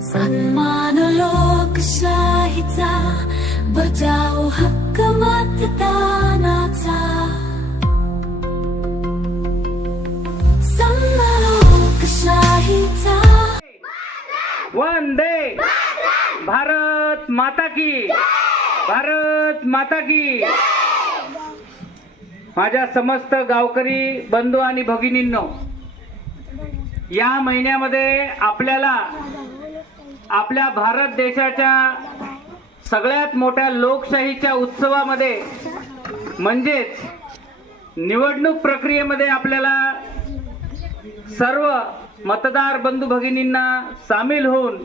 सन्मान लोकशाहीचा बजाव हक्क मतदानाचा लोकशाहीचा वंदे भारत माता की भारत माता की माझ्या समस्त गावकरी बंधू आणि भगिनींनो या महिन्यामध्ये आपल्याला आपल्या भारत देशाच्या सगळ्यात मोठ्या लोकशाहीच्या उत्सवामध्ये म्हणजेच निवडणूक प्रक्रियेमध्ये आपल्याला सर्व मतदार बंधू भगिनींना सामील होऊन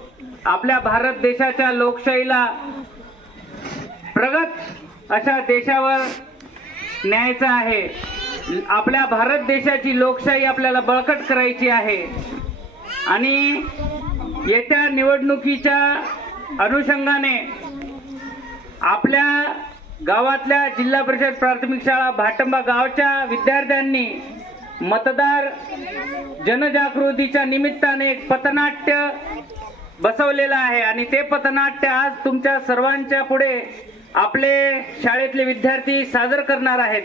आपल्या भारत देशाच्या लोकशाहीला प्रगत अशा देशावर न्यायचं आहे. आपल्या भारत देशाची लोकशाही आपल्याला बळकट करायची आहे. आणि येत्या निवडणुकीच्या अनुषंगाने आपल्या गावातल्या जिल्हा परिषद प्राथमिक शाळा भाटंबा गावच्या विद्यार्थ्यांनी मतदार जनजागृतीच्या निमित्ताने एक पथनाट्य बसवलेलं आहे. आणि ते पथनाट्य आज तुमच्या सर्वांच्या पुढे आपले शाळेतले विद्यार्थी सादर करणार आहेत.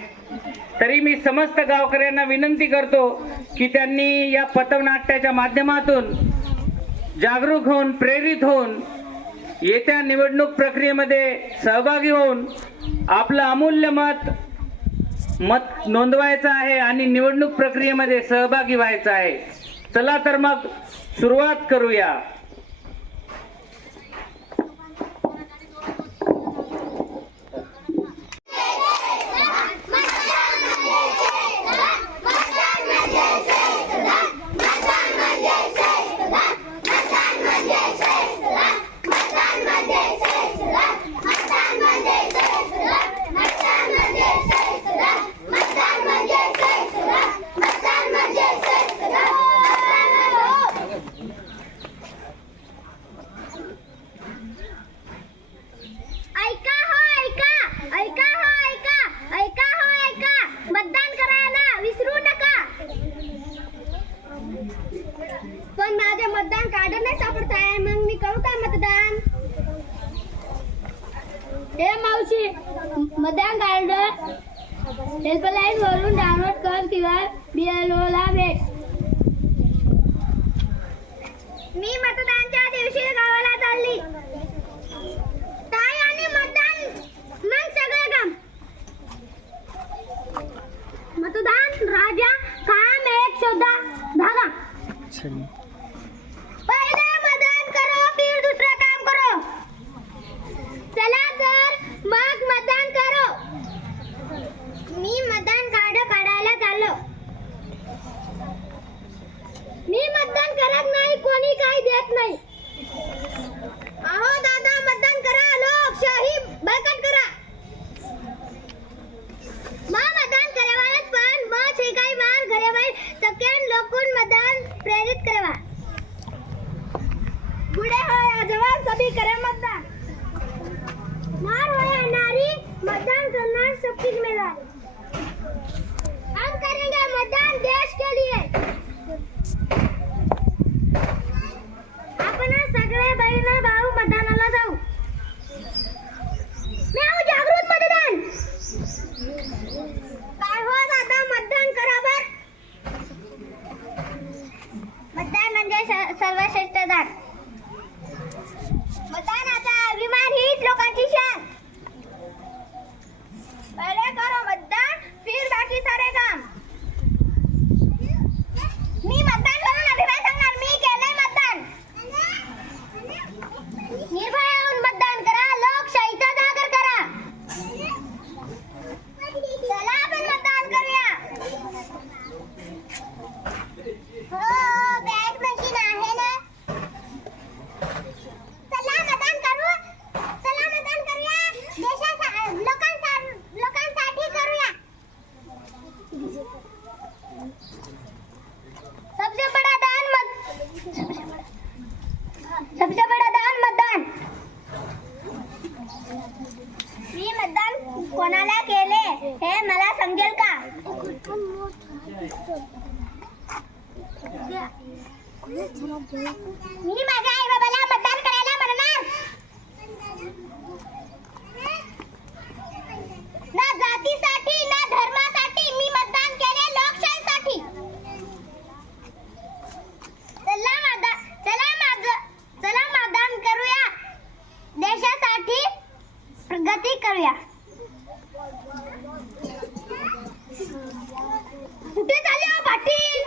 तरी मी समस्त गावकऱ्यांना विनंती करतो की त्यांनी या पथनाट्याच्या माध्यमातून जागरूक होऊन प्रेरित होऊन येत्या निवडणूक प्रक्रियेमध्ये सहभागी होऊन आपलं अमूल्य मत मत नोंदवायचं आहे आणि निवडणूक प्रक्रियेमध्ये सहभागी व्हायचं आहे. चला तर मग सुरुवात करूया. पण माझे मतदान कार्ड नाही सापडत आहे मग मी करू का मतदान? हे मावशी मतदान कार्ड हेल्पलाईन वरून डाउनलोड कर किंवा BLO ला भेट. मी मतदानच्या दिवशी गावाला चालली. ताई आणि मतदान मग सगळे Station. जवान सभी करे मतदान? नार हो नारी मतदान करना सबकी जिम्मेदारी समजेल का? मी माझ्या आई बाबाला मतदान करायला म्हणणार. ना जातीसाठी ना धर्मासाठी मी मतदान केले लोकशाहीसाठी. चला मादा चला माग चला मतदान करूया. देशासाठी प्रगती करूया. कुठे झाले हो पाटील?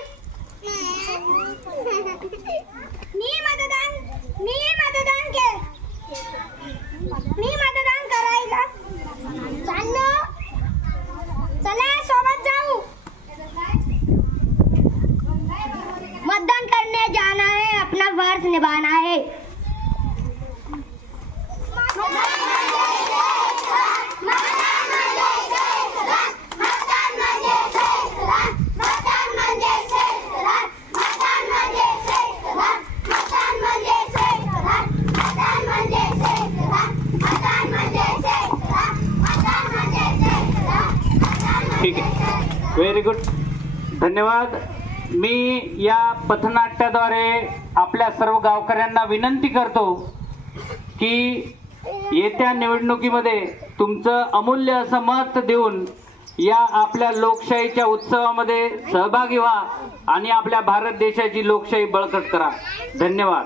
मी मतदान मी मतदान के मी मतदान करायला चाललो. चला सोबत जाऊ. मतदान करने जाना है अपना फर्ज निभाना है. व्हेरी गुड धन्यवाद. मी या पथनाट्याद्वारे आपल्या सर्व गावकऱ्यांना विनंती करतो की येत्या निवडणुकीमध्ये तुमचं अमूल्य असं मत देऊन या आपल्या लोकशाहीच्या उत्सवामध्ये सहभागी व्हा आणि आपल्या भारत देशाची लोकशाही बळकट करा. धन्यवाद.